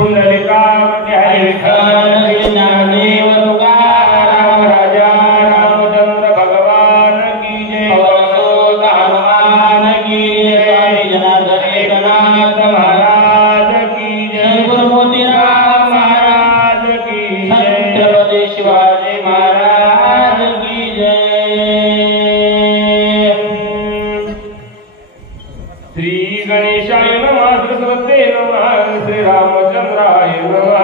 पुंडलिकावती हरे विठ्ठल ज्ञानदेव तुकाराम राजा रामचंद्र भगवान की जय पवनसुत हनुमान की जय जनार्दन एकनाथ महाराज की जय गुरु मोतीराम महाराज की जय छत्रपती शिवाजी महाराज की जय। श्री गणेशाय नमः सरस्वते नमः श्री रामचंद्राय नमः।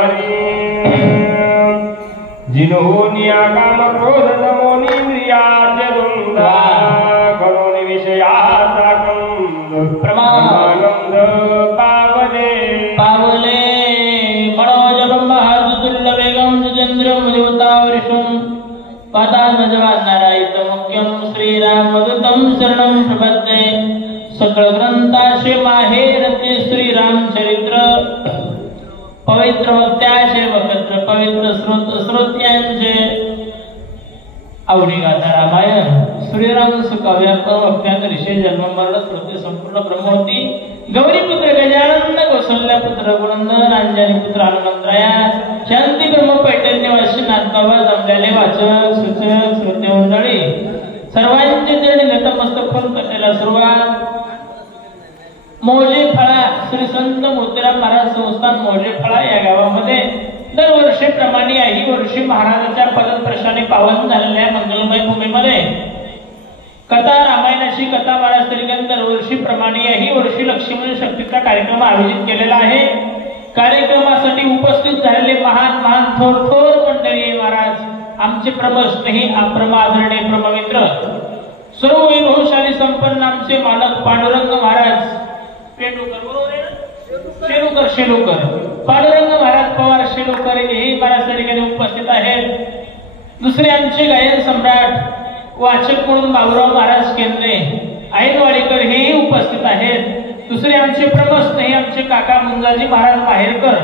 जिन्होनिया काम क्रोध तमोनिंद्रियाच दुंदा करोनि विषयाचा कंद प्रमानंद पावले पावले मनोज ब्रह्महर्षतुल्य वेगं जितेन्द्रं देवतावरिषं पादान्मजवान्नारायित मुख्यं श्रीरामदूतं शरणं प्रपद्ये। सकळ ग्रंथाशे माहेरते श्रीरामचरित्र पवित्र भक्त्याशे वक्त्र पवित्र श्रोत्यांचे आवडी गाथा रामायण श्रीराम सुकाव्यात भक्त्यांत ऋषे जन्म मरण श्रोते संपूर्ण ब्रह्मवती गौरी पुत्र गजानन कौशल्या पुत्र गुणंदन अंजनी पुत्र हनुमंतराया शांती ब्रह्म पैठण्यवासी नाथबाबा जमलेले वाचक सूचक श्रोते मंडळी सर्वांचे चरणी नतमस्तक होऊन कथेला सुरुवात। मोजे फळा श्री संत मोतीराम महाराज संस्थान मोजे फळा या गावामध्ये दरवर्षीप्रमाणे याही वर्षी महाराजांच्या पदस्पर्शाने पावन झालेल्या मंगलमय भूमीमध्ये कथा रामायणाची कथा महाराज तरीकन दरवर्षीप्रमाणे याही वर्षी लक्ष्मी शक्तीचा कार्यक्रम आयोजित केलेला आहे। कार्यक्रमासाठी उपस्थित झालेले महान महान थोर थोर मंडळी महाराज आमचे प्रमस्नेही आदरणीय प्रममित्र सर्व वैभवशाली संपन्न आमचे मालक पांडुरंग महाराज शेलुकर पांडुरंग महाराज पवार शेलुकर हे महाराज ठिकाणी उपस्थित आहेत। दुसरे आमचे गायन सम्राट वाचक म्हणून बाबुराव महाराज केंद्रे ऐनवाडीकर हेही उपस्थित आहेत। दुसरे आमचे प्रमस्नेही आमचे काका मुंजाजी महाराज माहेरकर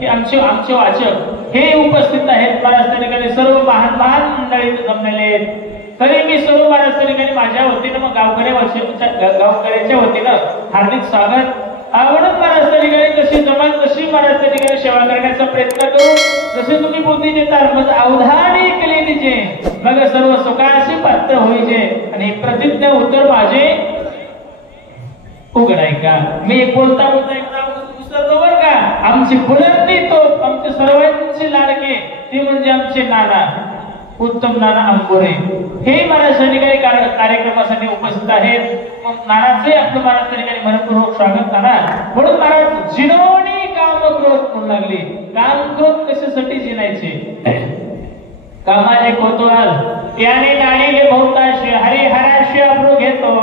हे आमचे वाचक हे उपस्थित आहेत। महाराज ठिकाणी सर्व महान महान मंडळी जमलेले आहेत। तरी मी सर्व महाराज ठिकाणी माझ्या वतीने मग गावकऱ्याच्या वतीनं हार्दिक स्वागत आवडत महाराज ठिकाणी जशी जमाल तशी महाराज ठिकाणी सेवा करण्याचा प्रयत्न करू। जसे तुम्ही बुद्धी देता मग अवधाने केलेली जे मग सर्व सुखाचे पात्र होईचे आणि प्रतिज्ञा उत्तर माझे उघडाय का मी बोलता एकदा विसरलो का आमची बुलंदी तो आमचे सर्वांचे लाडके ते म्हणजे आमचे नाना उत्तम नाना अंबोरे हे महाराज ठिकाणी कार्यक्रमासाठी उपस्थित आहेत। नानाचे आपलं महाराज ठिकाणी मनपूर्वक स्वागत नाना। म्हणून महाराज जिनोनी काम क्रोध म्हणू लागले। काम क्रोध कशासाठी जिनायचे कामाचे कोतवाल याने नाणीले बहुताशे हरिहराशे अब्रू घेतो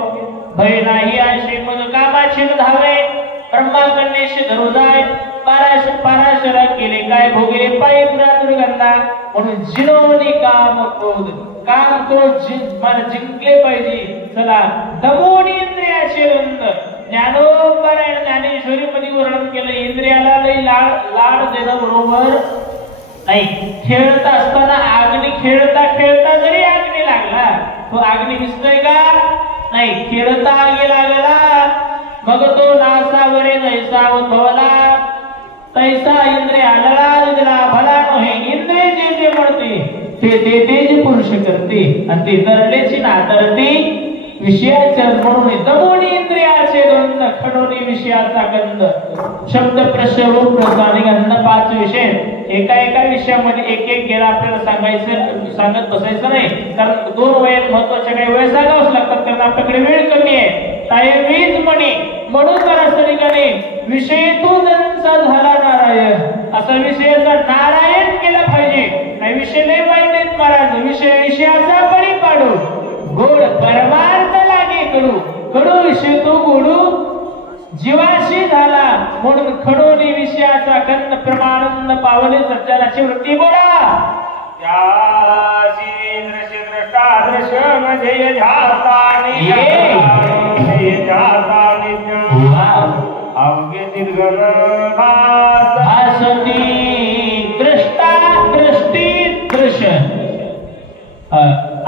भय नाही आशे मग कामाचे धावे ब्रह्माकन्येशी धरू जाय पाराशरा केले काय भोगले पायी दुर्गंधा। म्हणून जिनोनी काम क्रोध जिंकले पाहिजे। चला दमोनी इंद्रियाचे बंद ज्ञानोपरायण ज्ञानेश्वरी मध्ये वर्णन केलं इंद्रियाला लई लाड देणं बरोबर नाही। खेळत असताना अग्नी खेळता जरी अग्नी लागला तो अग्नी दिसतोय का नाही खेळता अग्नी लागला मग तो नासावरे जैसा उद्भवला तैसा इंद्रियाला दिला भला नव्हे। इंद्रिय जे म्हणते ते तेज पुरुष करते आणि ते तरलेची नातरते विषयाचे म्हणून दमोनी इंद्रियाचे गंध खडोनी विषयाचा गंध शब्द प्रश्न आणि गंध 5 विषय एका विषयामध्ये एक गेला आपल्याला सांगत बसायचं नाही कारण 2 वयात महत्वाच्या काही वेळ सांगावंच लागतात कारण आपल्याकडे वेळ कमी आहे। तायवीज म्हणे म्हणून महाराष्ट्रीकडे विषयेतूनचा झाला नारायण असा विषयाचा नारायण केला पाहिजे नाही विषय लय वाईट आहेत महाराज विषयाचा बळी पाडू गोड परमार्थ लागे कडू विषय तो गोडू जीवाशी झाला म्हणून खडोनी विषयाचा गंध प्रमानंद पावले सज्जनाची वृत्ती बोला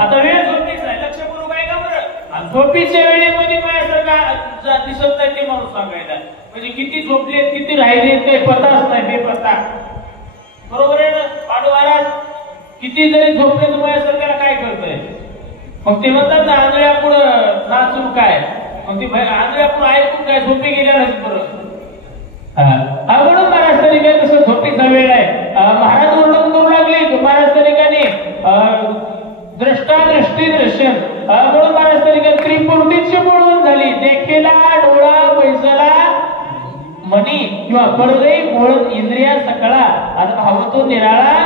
आता वेळ झोपीचा आहे लक्षपूर्वक आहे का बरं झोपीच्या वेळेमध्ये माझ्यासारखा दिसत नाही ते माणूस सांगायला, म्हणजे किती झोपले किती राहिले ते पताच नाही, बेपत्ता. बरोबर आहे ना पांडू महाराज? किती जरी झोपले तुम्हाला सरकारला काय करतंय? मग ते म्हणतात ना आंधळ्या पुढं नाचून काय, मग ती आंधळ्या पुढं ऐकून काय, झोपी गेल्यावरच बरं. म्हणून महाराज तरीके तसं झोपीचा वेळ आहे. महाराज वर्णन करू लागले महाराज तरीकाने द्रष्टा दृष्टी दर्शन, म्हणून महाराज तरीके त्रिपुटीची बोलवून झाली. देखेला डोळा बैसला मनी किंवा पडदे बोळत इंद्रिया सकळा आणि भावतो निराळा.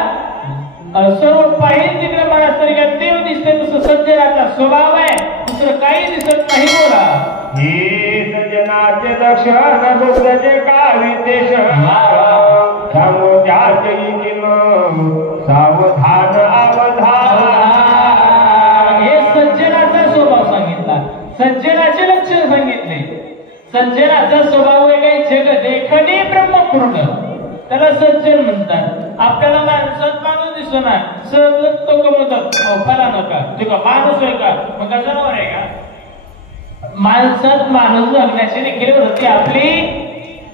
सर्व पाहिजे तिकडे महाराज तरीके देव दिसते, तसं सज्जनाचा स्वभाव आहे, दुसरं काही दिसत नाही. बोला हे सज्जनाचे लक्षण दुसरे कावितेश त्याचे सावधान अवधान. हे सज्जनाचा स्वभाव सांगितला, सज्जनाचे लक्षण सांगितले. सज्जनाचा स्वभाव आहे काही जग देखणे ब्रह्मपूर्ण, त्याला सज्जन म्हणतात. आपल्याला माणसात माणूस दिसतो ना, सहज तो कमवतात फला नका ते का माणूस आहे का, मग का जनावर आहे का? माणसात माणूस जगण्याची देखील वृत्ती आपली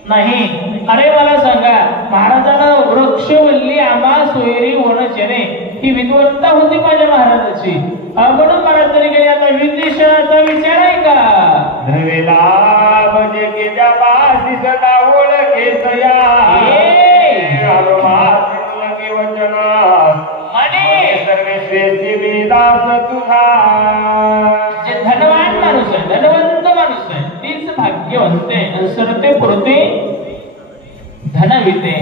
नाही. अरे मला सांगा, महाराजांना वृक्षवल्ली आम्हा सोयरी वनचने ही विद्वत्ता होती माझ्या महाराजाची, म्हणून महाराज तरी काही आता विद्वेषणाचा विचार आहे का? धवेला म्हणजे केल्या पासी सदा ओळखेत या लगे वचनात म्हणे सर्वे श्रेष्ठी विदास तुझा. जे धनवान माणूस आहे, धनवंत माणूस आहे, तीच भाग्यवंत आहे. सरते पुरते धनविते.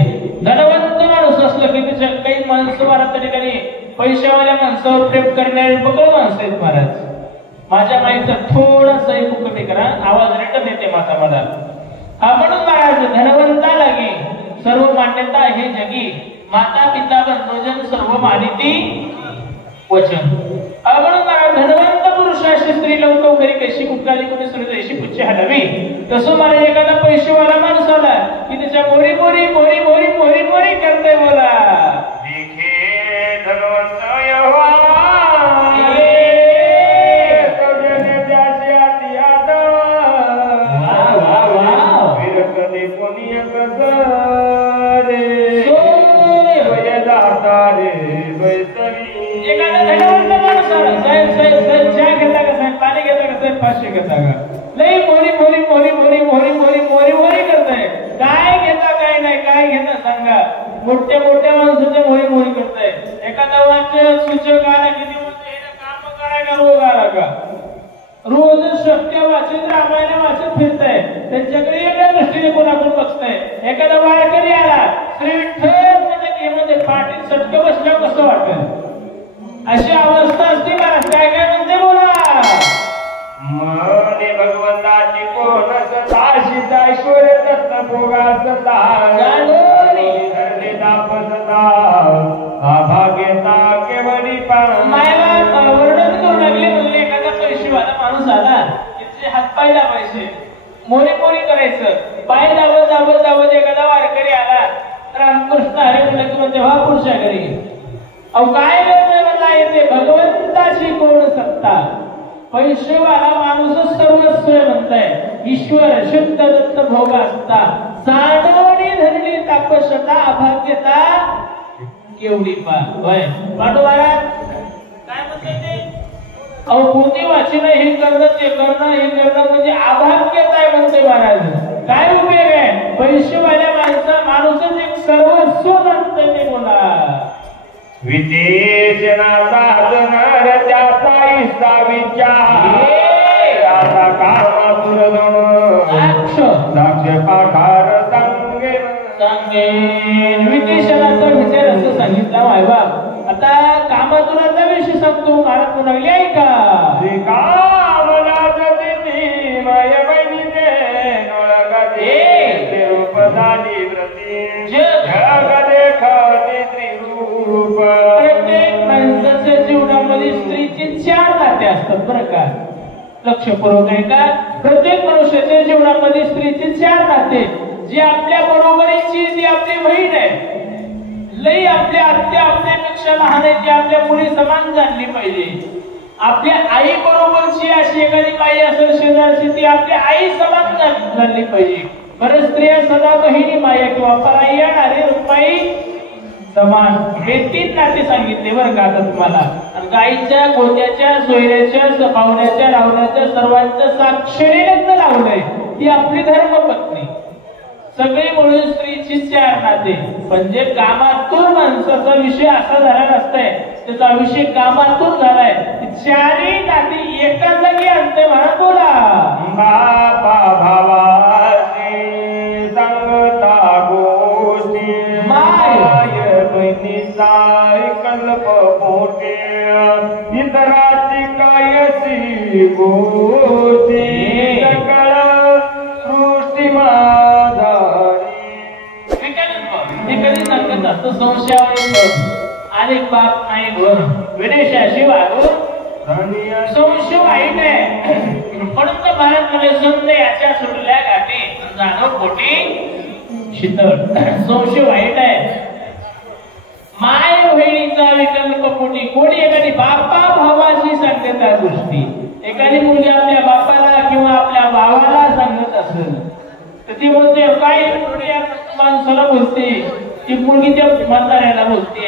धनवंत माणूस असलं की त्याच्या काही माणसं महाराज त्या ठिकाणी पैशावाल्या माणसावर प्रेम करणारे बकळ माणसं आहेत. महाराज माझ्या माईचा थोडासा मुकटे करा, आवाज रिटर्न येते माझा मला. म्हणून महाराज धनवंता लागे सर्व मान्यता हे जगी, माता पिता बंधुजन सर्व मानिती वचन. म्हणून महाराज धनवंत पुरुषाशी स्त्री लवकर घरी कशी कुठली कोणी सुरदेशी पुच्छ हलवी, तसं महाराज एखादा पैसेवाला माणूस आला की त्याच्या मोरी मोरी मोरी मोरी मोरी मोरी करते. बोला देखे धनवंत यहोवा एखादा धनवंत माणूस आला, साहेब साहेब साहेब चहा घेता का साहेब, पाणी घेता का साहेब, 500 घेता का, लई मोरी मोरी मोरी मोरी मोरी मोरी मोरी मोरी करताय. काय घेता काय नाही, काय घेता सांगा. मोठ्या मोठ्या माणसाच्या मोरी मोरी करताय. एखादा वाचक सूचक आला किती म्हणते काम कराय का रोग आला का, रोज सत्य वाचत रामायण वाचत फिरताय, त्यांच्याकडे एका दृष्टीने कोण आपण बघताय. एखादा वारकरी आला श्री विठ्ठल म्हणजे की म्हणजे पाठीत सटक बसल्यावर कसं वाटत, अशी अवस्था असते. महाराज काय काय म्हणते बोला. मने भगवंताची कोण सता सीता ऐश्वर्य दत्त भोगा सता धरले दापसता अभाग्यता केवडी पान. मायबाप वर्णन करू लागले, म्हणले एखादा पैसेवाला माणूस आला की त्याचे हात पाय दाबायचे, मोरी मोरी करायचं, पाय दाबत दाबत दाबत एखादा वारकरी आला, रामकृष्ण हरे म्हणलं की म्हणजे हा पुरुषा घरी. अहो काय करतोय मला येते भगवंताची कोण सत्ता. पैसेवाला माणूस सर्वस्व म्हणताय, ईश्वर शुद्ध दत्त भोग असता, साडवणी धरणी तापसता अभाग्यता केवढी पाय. पांडू महाराज काय म्हणते ते, अहो पोथी वाचन हे करणं ते करणं हे करणं म्हणजे अभाग्यता आहे म्हणते महाराज. काय उपयोग आहे, पैसेवाल्या माणूसच एक सर्वस्व म्हणते ते. बोला विदेशनाचा जनर त्याचा इसा विचार आता कामातुर साक्ष पाठार सांगे सांगेन. विदेशनाचा विचार असं सांगितला मायबाप. आता कामातुराचा विषय सांगतो महाराज म्हणाले ऐका. कामनाच तिथी माय बहिणीचे नळगते रूप झाली व्रती जग देखते त्रिरूप. प्रत्येक माणसाच्या जीवनामध्ये स्त्रीचे 4 नाते असतात बरं का, लक्षपूर्वक आहे का. प्रत्येक मनुष्याच्या जीवनामध्ये स्त्रीचे 4 नाते. जी आपल्या बरोबरीची ती आपली बहीण आहे, लई आपल्या आत्या आपल्यापेक्षा लहान आहे, ती आपल्या मुली समान जाणली पाहिजे. आपल्या आई बरोबरची अशी एखादी बाई असेल शेजारची ती आपल्या आई समान झाली पाहिजे. बरं स्त्रिया सदा बहिणी माया किंवा पराई आणि रुपाई समान हे 3 नाते सांगितले बरं का आता तुम्हाला. आणि गाईच्या गोत्याच्या सोयऱ्याच्या पाहुण्याच्या रावण्याच्या सर्वांच्या साक्षीने लग्न लावलंय. ही आपली धर्मपत्नी. सगळी मिळून स्त्रीची 4 नाते. म्हणजे कामातून माणसाचा विषय असा झाला नसताय त्याचा विषय कामातून झालाय. 4ही नाती एका जागी आणते म्हणा. बोला बापा भावाशी सांगता गोष्टी माय बहिणीचा कल्प मोठे इतराची कायसी गोष्टी सकळ सृष्टी कधी सांगत असतो संशयावर अनेक बाप नाही घर विदेशाशी वागून संशय वाईट आहे. म्हणून तर भारतमध्ये समजे याच्या सुटल्या गाठी जाणव पोटी शीतळ. संशय वाईट आहे. माय बहिणीचा विकल्प पोटी कोणी एखादी बापा भावाशी सांगते त्या गोष्टी. एखादी मुलगी आपल्या बापाला किंवा आपल्या भावाला सांगत असेल तर ती बोलते काय माणसाला बोलते ती मुलगी त्या म्हाताऱ्याला बोलते.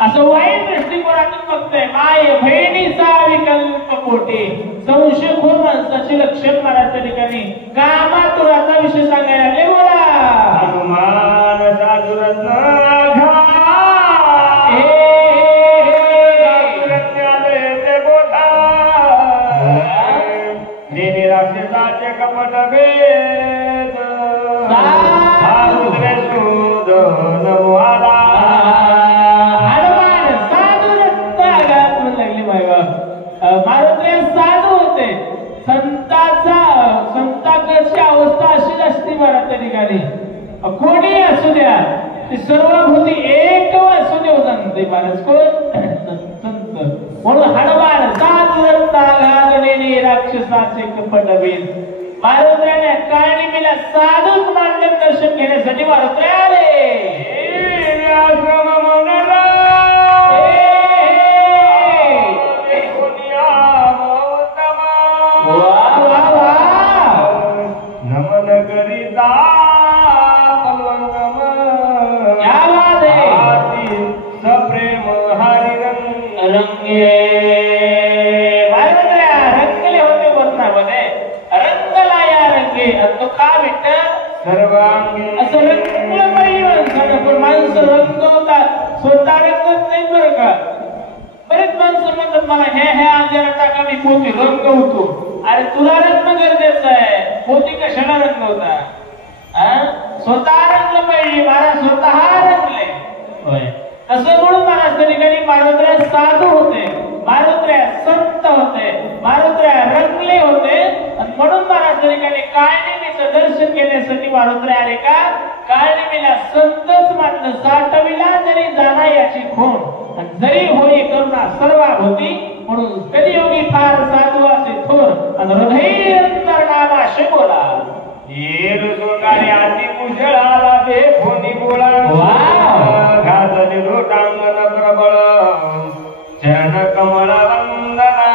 असं वाईट दृष्टिकोनातून बघतोय. माय बहिणीचा विकल्प पोटी संशयखोर माणसाचे लक्षण मारायच्या ठिकाणी कामातून आता विषय सांगायला लागले. बोला हनुमान साधुरत्न राक्षसाचे कपट भेद रुद्र शोधन वाला हनुमान साधू रत्नागात लागली बाबा. मारुती साधू होते. संताची अवस्था अशीच असते महाराजच्या ठिकाणी. कोणी असू द्या ते सर्वभूती एक असू देऊ जाणते महाराज. कोण संत. म्हणून हनुमान साधू रत्नागात राक्षसाचे कपट भेद. मारुत्र्याने काळनिमीला साधूच मार्गदर्शन घेण्यासाठी मारुत्र्य आले. आश्रम मनरा नमन करिता पलवंगम क्या बात है. सप्रेम हरि रंगे रंगले होते बोलण्यामध्ये रंगला या रंगे. तो का भेट सर्वांगी असं रंगलं पाहिजे माणसानं. पण माणसं रंगवतात स्वतः रंगत नाही बरं का. बरेच माणसं म्हणतात मला ह्या अंधारात टाका मी पोती रंगवतो. अरे तुला रंग गरजेचं आहे. पोती कशाला रंगवता. स्वतः रंगलं पाहिजे. महाराज स्वतः रंगले होय. असं म्हणून महाराज त्या ठिकाणी मारुत्र्या साधू होते. मारुत्र्या संत होते. मारुत्र्या रंगले होते. म्हणून महाराज त्या ठिकाणी काळनिमीचं दर्शन घेण्यासाठी मारुत्र्या आले का. काळनिमीला संतच मानलं. साठविला जरी जाना याची खूण जरी होई करुणा सर्वाभूती. म्हणून कलियुगी फार साधू असे थोर आणि हृदय नामाशे बोला. सोकारे आधी कुशळाला दे फोनी बोळा घातली लोटांगण प्रबळ चरण कमळ वंदना.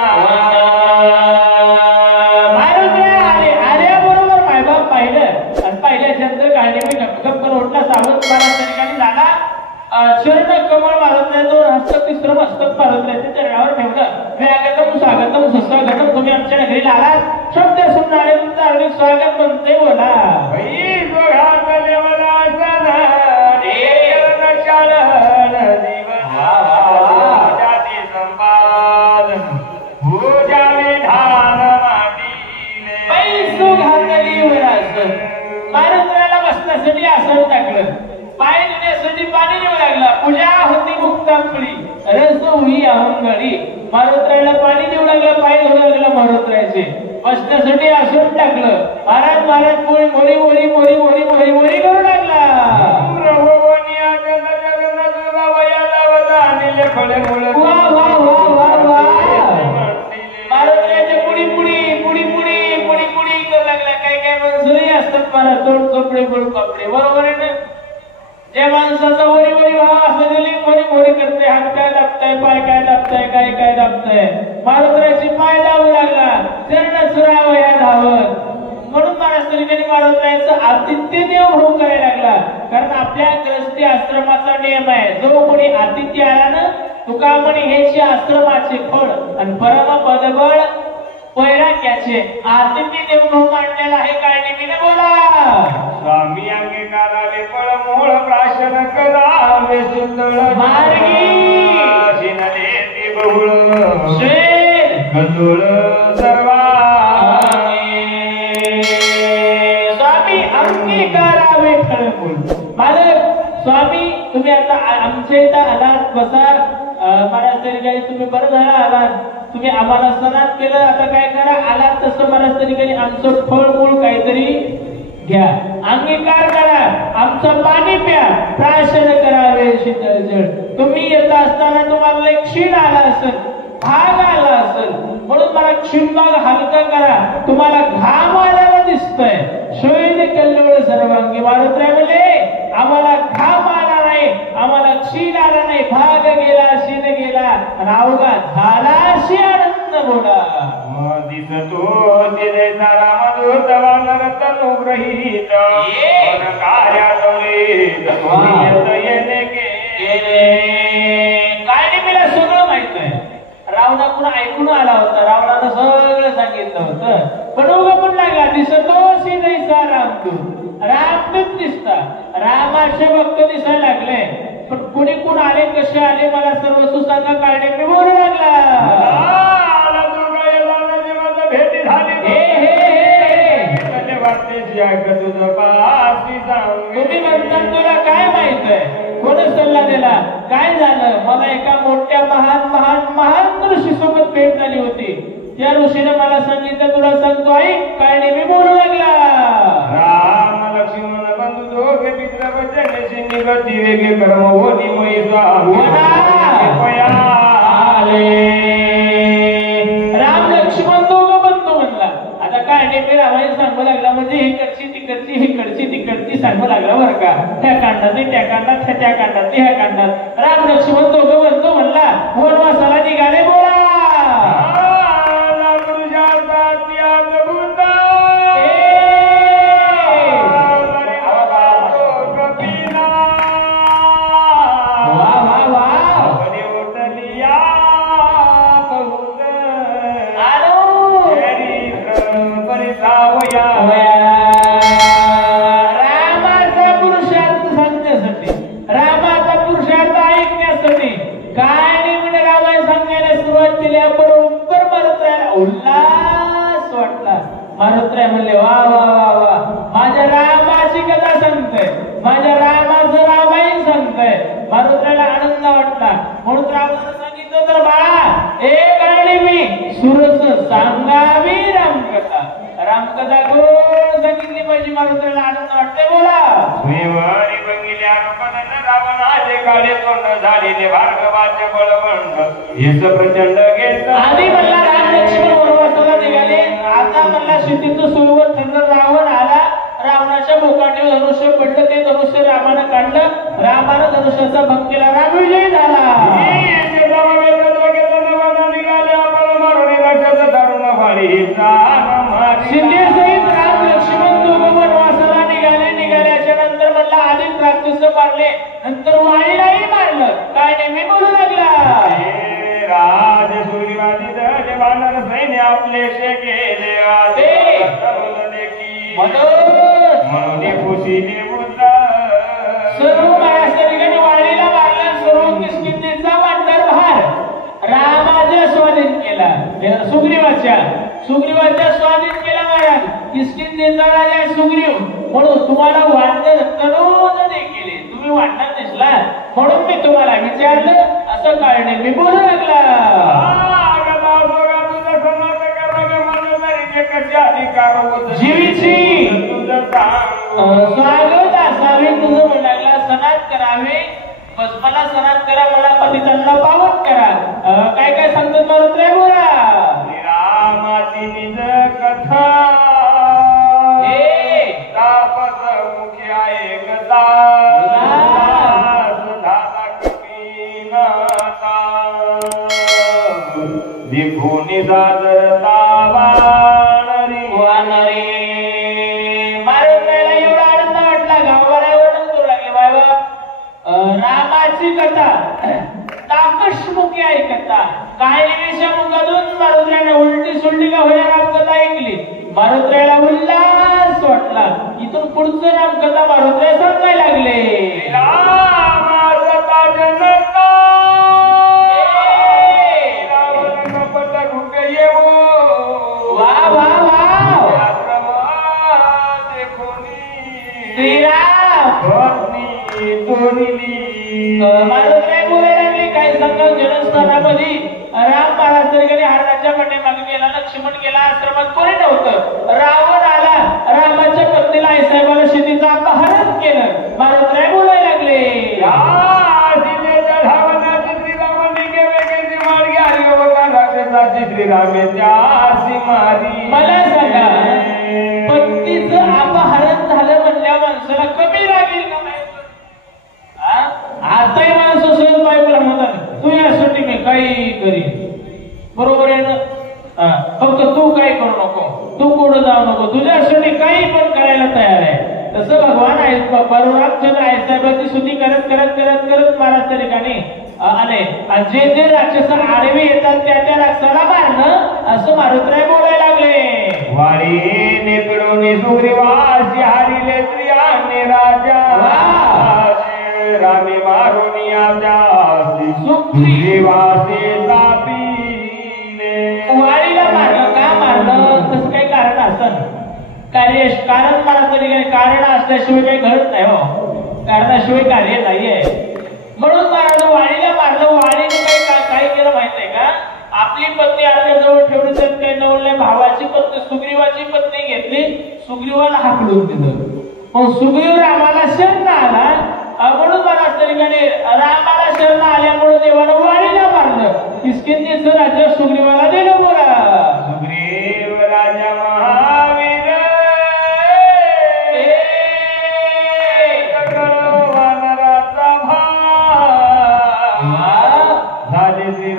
आल्याबरोबर मायबाप पाहिलं आणि पाहिल्याच्यानंतर गाडी मी गपगप करून उठला. सावध महाराज त्या ठिकाणी झाला. चरण कमळ मारुत्र्या 2 हस्तक 3 मस्तक मारुत्र्याच्या चरणावर ठेवलं. व्यागतम स्वागतम सुस्वागतम. तुम्ही आमच्या नगरीला आलात. शब्द सुनणारे तुमचं हार्दिक स्वागत म्हणते. बोला मारुत्र्याला बसण्यासाठी आसन टाकलं. पाय धुण्यासाठी पाणी देऊ लागला. पूजा होती मुक्तांपळी रस ही अहंगडी. मारुत्र्याला पाणी देऊ लागलं. पाय धुऊ लागला मारुत्र्याचे. बसण्यासाठी आसन टाकलं. महाराज मोरी मोरी मोरी मोरी मोरी मोरी मोरी करू लागला. मारुत्र्याच्या पुढी पुढी पुढी पुढी पुढी पुढी करू लागला. काय काय माणसंही असतात मला तोड कपडे बोल कपडे. बरोबर आहे ना. जे माणसाचा वरी वरी भाव असला तरी मोरी करते, हात काय दाबताय, पाय काय दाबताय, काय दाबताय. मारुत्राची पाय दाबू लागला, चरण सुराव या धावत. म्हणून महाराष्ट्रीयांनी मारुत्राचं आतिथ्य देवभोग करायला लागला. कारण आपल्या ग्रस्ती आश्रमाचा नियम आहे, जो कोणी आतिथ्य आला ना तुका म्हणे हेचे आश्रमाचे फळ आणि परम पदबळ वैराग्याचे आतिथ्य देवभोग आणलेला आहे. काय नेहमी बोला स्वामी अंगीकाराले फळ मूळ प्राशन करावे सुंदर मार्गी शिनले ती बहुळ शेर गंधुळ सर्वा स्वामी अंगीकारावे फळ मूळ. मालक स्वामी तुम्ही आता आमच्या इथं आलात, बसा. महाराज तरी तुम्ही बरं झाला आलात, तुम्ही आम्हाला स्नान केलं. आता काय करा, आलात तसं महाराज तरी आमचं फळमूळ काहीतरी घ्या, अंगीकार करा, आमचं पाणी प्या, प्राशन करावे शीतल जळ. तुम्ही येत असताना तुम्हाला एक क्षीण आला असेल, भाग आला असेल, म्हणून मला क्षीणभाग हलका करा. तुम्हाला घाम आल्याला दिसतोय, शोध कल्लोळ सर्वांगी. मारुत्राय म्हणले आम्हाला घाम आला नाही, आम्हाला क्षीण आला नाही, भाग गेला, शीन गेला आणि अवघा झाला अशी आनंद बोला. दिसतो तिरेचा रामदूत वानर तनुग्रहीत कार्यादौरीत येणे गेले. काय नाही मला सगळं माहित आहे. रावणाकडून ऐकून आला होता, रावणानं सगळं सांगितलं होतं. पण उगा पण लागला दिसतो सीदैसा रामदूत, रामदूत दिसता, रामाचे भक्त दिसायला लागले. पण कुणी कोण आले, कसे आले, मला सर्व सुसांगा काढणे मी बोलू लागला. भेटी झाली तुम्ही म्हणतात तुला काय माहित आहे, कोण सल्ला दिला, काय झालं. मला एका मोठ्या महान ऋषी सोबत भेट झाली होती. त्या ऋषीने मला सांगितलं, तुला सांगतो ऐक. काय नाही मी बोलू लागला. राम लक्ष्मण बंधू दोघे मित्र वचनेशी निगती वेगे कर्म होती मैसा राम लक्ष्मण दोघं बंधू म्हणला. आता काय नाही मी रामायण सांगू लागला, म्हणजे इकडची तिकडची सांगू लागला बरं का. त्या कांडातली त्या कांडात, त्या कांडातली ह्या कांडात. राम लक्ष्मण दोघं बंधू म्हणला, वनवासाला निघाले बोला. उल्हास वाटला. मारुत्राय म्हणले वा वा वा वा, माझ्या रामाची कथा सांगतोय, माझ्या रामाचं रामायण सांगतोय. मारुत्राला आनंद वाटला. म्हणून रामानं सांगितलं, तर बाळा एक आणली मी सुरस सांगावी रामकथा. रामकथा कोण सांगितली पाहिजे. मारुत्राला आनंद वाटतंय बोला. रावणाचे काळे तोंड झालेले भार्गवाचे बळवंत हेच प्रचंड घेत. आधी म्हणला राम लक्ष्मण वनवासाला निघाले, आता म्हणला शेतीचं सोबत थंड रावण आला. रावणाच्या बोकांडीवर धनुष्य पडलं, ते धनुष्य रामानं काढलं. रामानं धनुष्याचा भंग केला, राम विजयी झाला. शिंदे सहित राम लक्ष्मण दोघं वनवासाला निघाल्याच्या नंतर म्हणला आधीच राक्षस मारले, नंतर वाणीलाही मारलं. काय नेहमी बोलू लागला. राज सूर्यवादी दे वानर सैन्य आपले केले म्हणून खुशीने मुद्दा सर्व महाराष्ट्राने वाणीला मारला. सर्व किष्किंधेचा वांडर भार रामाच्या स्वाधीन केला. सुग्रीवाच्या स्वाधीन केला महाराज. किष्किंधेचा राजा सुग्रीव. म्हणून तुम्हाला वांडर तनोजने केले, तुम्ही वांडर दिसला म्हणून मी तुम्हाला विचारलं. असं कारण मी बोलू लागला. जीवीची स्वागत असावे तुझं म्हणू लागला. सनात करावे, बस मला सनात करा, मला पतितांना पावन करा. काय काय सांगतात मारुत्राय बोला. रामाची निज कथा हे तापस मुख्य ऐकता मारुतीला एवढा आनंद वाटला, गावाला वर्णन करू लागले. बाबा रामाची कथा ताकशमुखी ऐकता काही मुखातून मारुतीने उलटी सुलटी का होया रामकथा ऐकली. मारुतीला उल्हास वाटला. इथून पुढचं रामकथा मारुती सांगायला लागले. वा वा वा श्रीराम मारुती बोलायला लागले. काही संकल्प जन्मस्थानामध्ये राम महाराज हरणाच्या पाठीमागे गेला. लक्ष्मण गेला. आश्रमात कोणी नव्हतं. रावण आला. रामाच्या पत्नीला आईसाहेबाला शेतीचं अपहरण केलं. मारुती बोलायला लागले. मला सांगा पत्नीचं अपहरण झालं म्हणल्या माणसाला कमी लागेल का नाही? आताही माणसं सहज बायकोला म्हणतात तू यासाठी मी काही करीन. बरोबर आहे ना? फक्त तू काही करू नको, तू पुढे जाऊ नको, तुझ्यासाठी काही पण करायला तयार आहे. तसं भगवान आहे रामचंद्र आहे साहेबांची स्तुती करत करत करत करत महाराज त्या ठिकाणी आले. जे जे राक्षस आडवे येतात त्या त्या राक्षसाला मारणं असं मारुतीराय बोलायला लागले. वारीने पिढोनी सुग्रीवासी हरिले स्त्रियाने राजा रामे मारुनी आजासी सुग्रीवासी तापीले. वारीला मारलं का मारलं? तसं काही कारण असतं कारण मला तरी कारण असल्याशिवाय काही घडत नाही. हो कारणाशिवाय कार्य नाहीये. म्हणून महाराज वाणीला मारलं. वाणीने काय केलं माहित आहे का? आपली पत्नी आपल्या जवळ ठेवली तर काही नवल्या भावाची पत्नी सुग्रीवाची पत्नी घेतली. सुग्रीवाला हाकलून दिलं. मग सुग्रीव रामाला शरण आला. म्हणून महाराज तरी रामाला शरण आल्यामुळे देवानं वाणीला मारलं. किष्किंधेचं राज्य सुग्रीवाला दिलं. बोला सुग्रीव राजा महावीर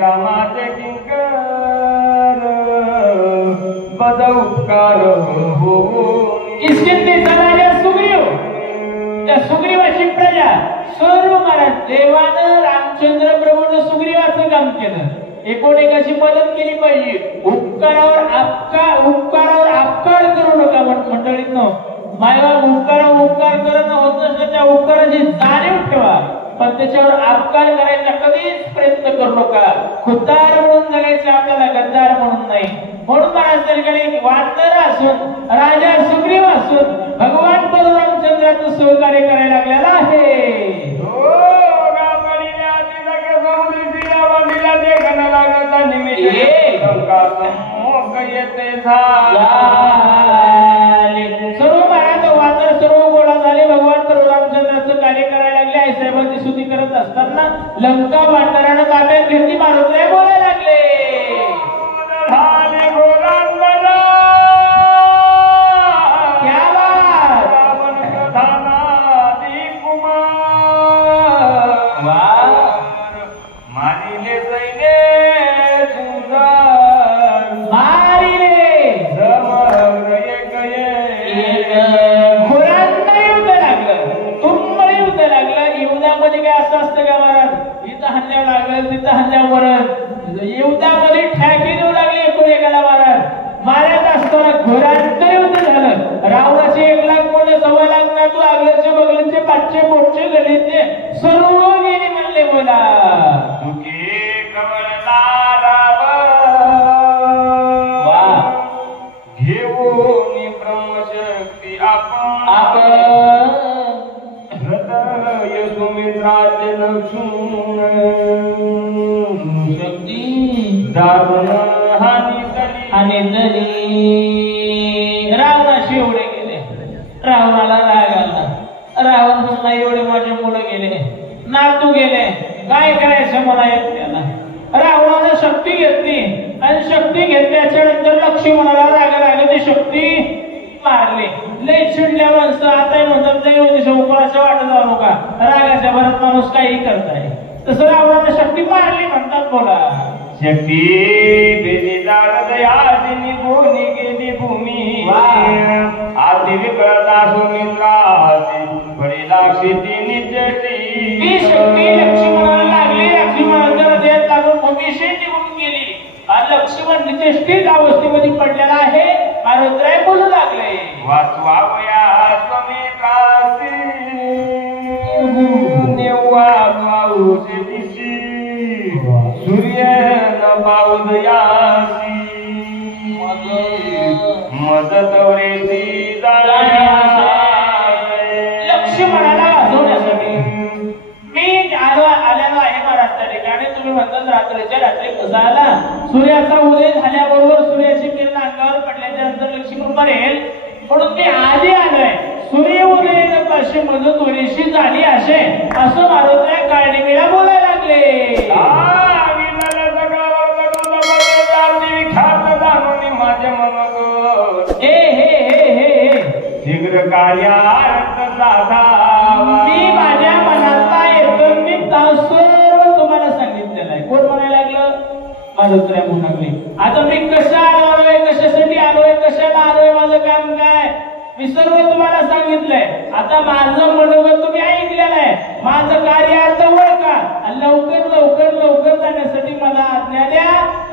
रामाचे किंकर बद उपकार हो. किष्किंधेचा राजा सुग्रीव, त्या सुग्रीवाची प्रजा सर्व महाराज देवानं रामचंद्र प्रभूने सुग्रीवाचं काम केलं. एकोणेकाची मदत केली पाहिजे. उपकारावर अपकार करू नका. मंडळीत मायबाप उपकार करणं होत नसतं. त्या उपकाराची जाणीव ठेवा. पण त्याच्यावर अपकार करायचा कधीच प्रयत्न करू नका. खुद्दार म्हणून जगायचे आपल्याला, गद्दार म्हणून नाही. म्हणून महाराज तरी वानर असून राजा सुग्रीव असून भगवान रामचंद्राचं सहकार्य करायला लागलेला आहे. सर्व महाराज वानर सर्व गोळा झाले. भगवान रामचंद्राचं कार्य करायला लागले. आई साहेबांची स्तुती करत असताना लंका वानरानं ताब्यात घेतली. मारुतीराय बोलायला लागले. युद्धामध्ये ठाकी देऊ लागले. एकोणेकाला मारत असताना घोरांचं युद्ध झालं. रावणाचे 1 लाख मोठे 1.25 लाख ना तू आगलचे बगलचे पाचशे मोठे गलीचे सर्व गेले म्हणले. बोला घेऊन ब्रह्मशक्ती आपण हृदय सुमित्राचे लक्ष्मण आणि रावणाशी एवढे गेले. रावणाला राग आला. रावण म्हणला एवढे माझे मुलं गेले, नातू गेले, काय करायचं मला एकट्याला. रावणाने शक्ती घेतली आणि शक्ती घेतल्याच्या नंतर लक्ष्मणाला राग ती शक्ती मारली. लय चिडल्या माणसं आता म्हणतात लय उपराच्या वाटत जाऊ नका. रागाच्या भरात माणूस काही करताय. तसं रावणाने शक्ती मारली म्हणतात. बोला शक्ती बेदार दयादिनी भूमी गेली भूमी आधी आधी विकळता सुमित्रासी बळी लागशी ती नित्यटी ती शक्ती लक्ष्मणाला लागली. लक्ष्मणाच्या हृदयात लागून भूमीशी निघून गेली आणि लक्ष्मण निचेष्टित अवस्थेमध्ये पडलेला आहे. मारुतराय बोलू लागले, वाचवावया सुमित्रासी नेवाचवाऊचे दिशी सूर्य न पाउदयासी मदतवरेसी लक्ष्मणाला वाचवण्यासाठी मी आलेलो आहे महाराज त्या ठिकाणी. तुम्ही म्हणतात रात्रीच्या रात्री कसा आला? सूर्याचा उदय झाल्याबरोबर सूर्याची किरण अंगावर पडल्याच्या नंतर लक्ष्मण मरेल म्हणून मी आधी आलोय. सूर्य उदय पाशी मदत थोडीशी झाली असे असं मारुतराय काळनिमीला बोलायला लागले. माझ्या मन हे हे हे हे शीघ्र कार्यार्थ साधावा. मी माझ्या मनातला एकंदरीत सर्व तुम्हाला सांगितलेलं आहे. कोण म्हणायला लागलं? मारुतराय म्हणू लागले, आता मी कशा आलोय, कशासाठी आलोय, कशाला आलोय, माझं काम काय, मी सर्व तुम्हाला सांगितलंय. आता माझं मनोगत तुम्ही ऐकलेलं आहे. माझं कार्य आता ओळखा, लवकर लवकर लवकर जाण्यासाठी मला आज्ञा द्या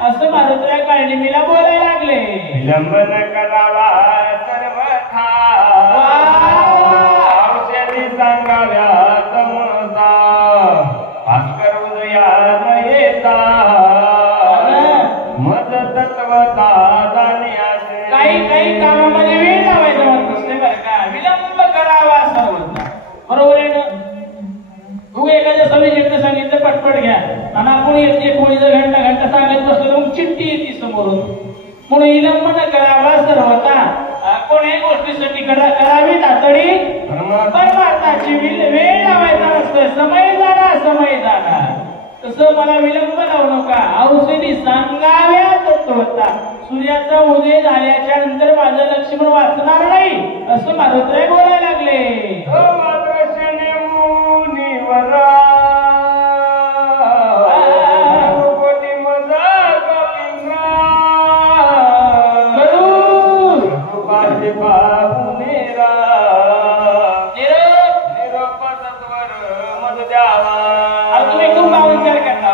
असं मारुतराय काळनिमीला बोलायला लागले. विलंबन करावा सर्वथा औषधी सांगाव्या समजा भास्कर उदया येता मद तत्वता जाण्यास काही काही कामामध्ये वेळ लावायचा म्हणत असते बरं का. विलंब करावा सर्वथा, बरोबर आहे ना? तू एखाद्या सब्जेक्ट सांगितलं पटपट घ्या आणि आपण येते कोणी जर घंटा सांगत बसलो मग चिठ्ठी येते समोरून. म्हणून विलंब करावा सर्वथा, कोणत्याही गोष्टीसाठी करावी तातडी परमार्थाची. वेळ लावायचा नसतं, समय जाणार. तसं मला विलंब लावू नका. औषधी सांगाव्या तत्वता. सूर्याचा उदय झाल्याच्या नंतर माझं लक्ष्मण वाचणार नाही असं मारुतराय बोलायला लागले. तुम्ही खूप पावनचार करता.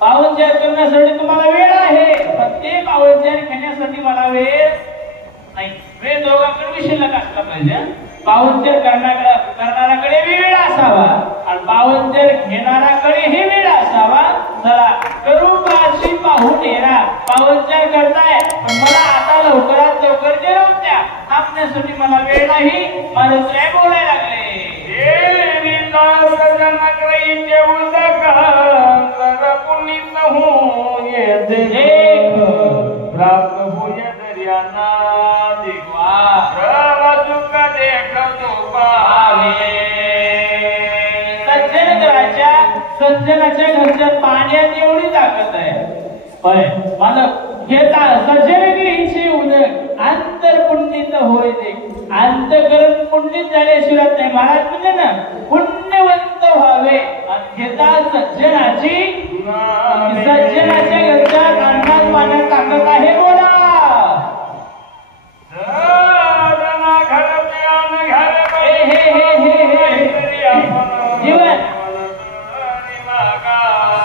पावनचार करण्यासाठी तुम्हाला वेळ आहे, पण ते पावनचार घेण्यासाठी मला वेळ नाही. वेळ दोघांकडे शिल्लक असला पाहिजे. पावनचार करणाऱ्याकडे वेळ असावा आणि पावनचार घेणाऱ्याकडेही वेळ असावा. चला करू काशी पाहून येरा. पावनचार करताय पण मला आता लवकरात लवकर जेवण द्या. थांबण्यासाठी मला वेळ नाही. मारुतराय बोलायला लागले. प्राप्त होय दर्याना देवा सुख देखतो पावे. सज्जनाच्या घरच्यात पाण्यात एवढी ताकद आहे. होय मला घेता सज्जनगिरीची उदक अंतर पुण्यित होय दे. अंतकरण पुण्यित झाल्याशिवाय नाही. महाराज म्हणजे ना पुण्यवंत व्हावे घेता सज्जनाची. सज्जनाच्या घरच्यात अन्नात पाण्यात ताकद आहे. बोला जीवन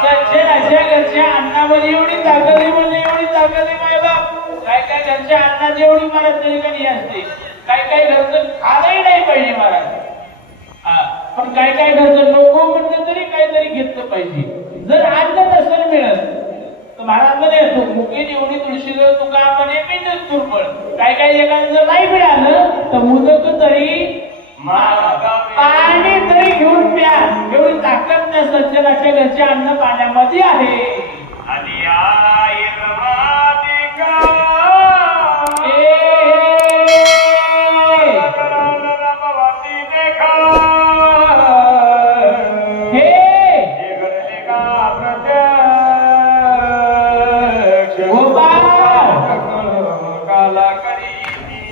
सज्जनाच्या घरच्या अन्नामध्ये एवढी ताकद आहे म्हणजे एवढी ताकद आहे माय बाप. काय काय घरच्या अन्नात एवढी महाराज तरी कधी असते. काय काय घरचं खाणंही नाही पाहिजे महाराज. पण काय काय घरचं नको म्हणलं तरी काहीतरी घेतलं पाहिजे. जर अन्न नसेल मिळत तर महाराज म्हणे मुकेन एवढी तुळशी तुका म्हणे मी दुर्बळ. काय काय एखादं जर नाही मिळालं तर मुदक तरी पाणी तरी घेऊन प्या. एवढी ताकद त्या सज्जनाच्या घरच्या अन्न पाण्यामध्ये आहे.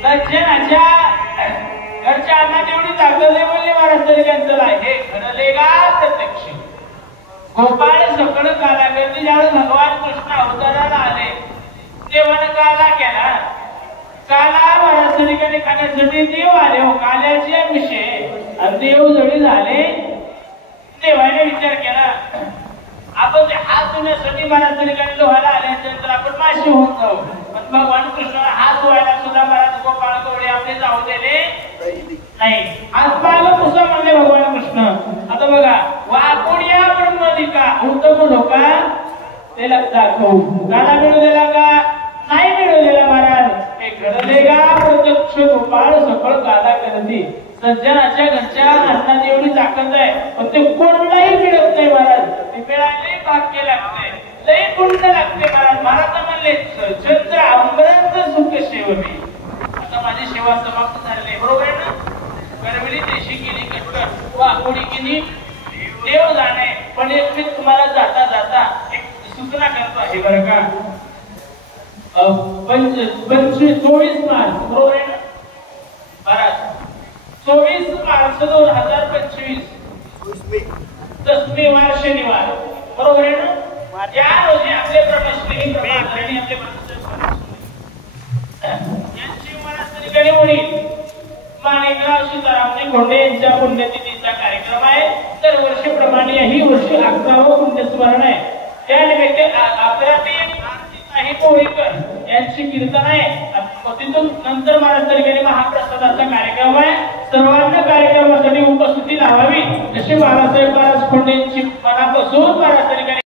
सज्जनाच्या घरच्या अन्नात एवढी ताकद आहे म्हणजे महाराज तरी त्यांचं आहे. घडले का प्रत्यक्ष गोपाळ सकळ कालागती ज्यावेळेस भगवान कृष्ण अवताराला आले तेव्हा काला केला. काला महाराज ठिकाणी खाण्यासाठी देव आले हो, काल्याचे विषय आणि देव जळी झाले. देवाने विचार केला आपण ते हात धुण्यासाठी महाराज ठिकाणी लोहायला आल्यानंतर आपण माशी होऊन जाऊ, पण भगवान कृष्णाला हात धुवायला सुद्धा महाराज गोपाळ गवळी आपले जाऊ दिले नाही. आत्माला पुसा म्हणले भगवान कृष्ण. आता बघा वाकुड्या ब्रह्मदिका उत्तम लोका त्याला दाखवू गाला मिळू दिला का नाही मिळू दिला महाराज. हे घडले का प्रत्यक्ष गोपाळ सकळ गादा करती. सज्जनाच्या घरच्या अन्नाची एवढी ताकद आहे पण ते कोणालाही मिळत नाही महाराज. ते मिळाले भाग्य लागते, लई पुण्य लागते महाराज. महाराज म्हणले चंद्र अंबराचं सुख सेवमी. आता माझी सेवा समाप्त झाली बरोबर आहे ना. गरबिडी देशी केली कटकट वाकोडी केली देव जाणे. पण एक मी तुम्हाला जाता जाता एक सूचना करतो आहे बरं का. 24 मार्च बरोबर आहे ना महाराज. 24 मार्च 2025 दसमी वार शनिवार बरोबर आहे ना. या रोजी आपले ब्रह्मश्री यांचे महाराज ठिकाणी वडील माणिकराव सीतारामजी खोंडे यांच्या पुण्यतिथीचा कार्यक्रम आहे. दरवर्षीप्रमाणे ही वर्षी 11वे पुण्यस्मरण आहे. त्यानिमित्त 11 ते 1 पोळीकर यांची कीर्तन आहे. तिथून नंतर महाराज ठिकाणी महाप्रसादाचा कार्यक्रम आहे. सर्वांना कार्यक्रमासाठी उपस्थिती लावावी अशी बाळासाहेब महाराज खोंडे यांची मनापासून महाराज ठिकाणी